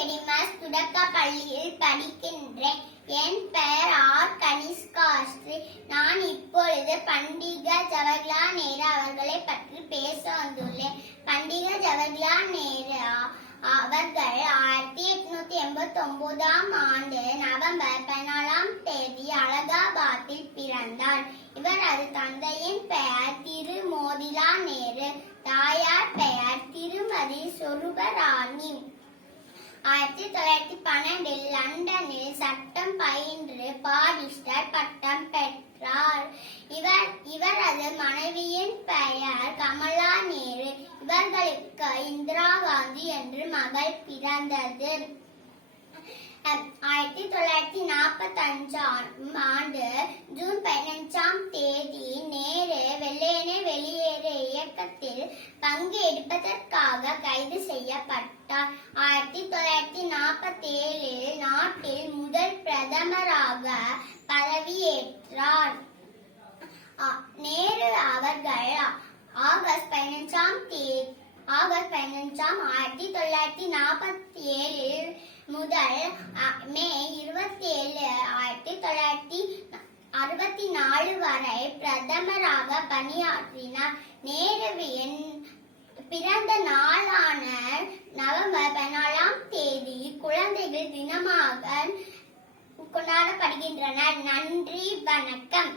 எடிமஸ் தொடக்க பள்ளியில் படிக்கின்றேன். என் பெயர் ஆர் கனிஷ்காஸ்ரீ. நான் இப்பொழுது பண்டித ஜவஹர்லால் நேரு அவர்களை பற்றி பேச வந்துள்ளேன். பண்டித ஜவஹர்லால் நேரு அவர்கள் 1889 ஆண்டு நவம்பர் 14ஆம் தேதி அலகாபாத்தில் பிறந்தார். இவரது தந்தையின் பெயர் திரு மோதிலால் நேரு, தாயார் பெயர் திருமதி சொரூபராணி. 1912 லண்டனில் சட்டம் பயின்று பாரிஸ்டர் பட்டம் பெற்றார். இவரது மனைவியின் பெயர் கமலா நேரு. இவர்களுக்கு இந்திரா காந்தி என்று மகள் பிறந்தது. 1945 ஆண்டு ஜூன் 15ஆம் தேதி நேரு வெள்ளையனே வெளியேறு இயக்கத்தில் பங்கெடுப்பதற்காக கைது செய்யப்பட்டார். 1947 நாட்டில் முதல் பிரதமராக பதவியேற்றார். நேரு அவர்கள் ஆகஸ்ட் 15 1947 முதல் மே 27 1964 வரை பிரதமராக பணியாற்றினார். நேருவின் பிறந்த நாளான நவம்பர் 14ஆம் தேதி குழந்தைகள் தினமாக கொண்டாடப்படுகின்றன. நன்றி, வணக்கம்.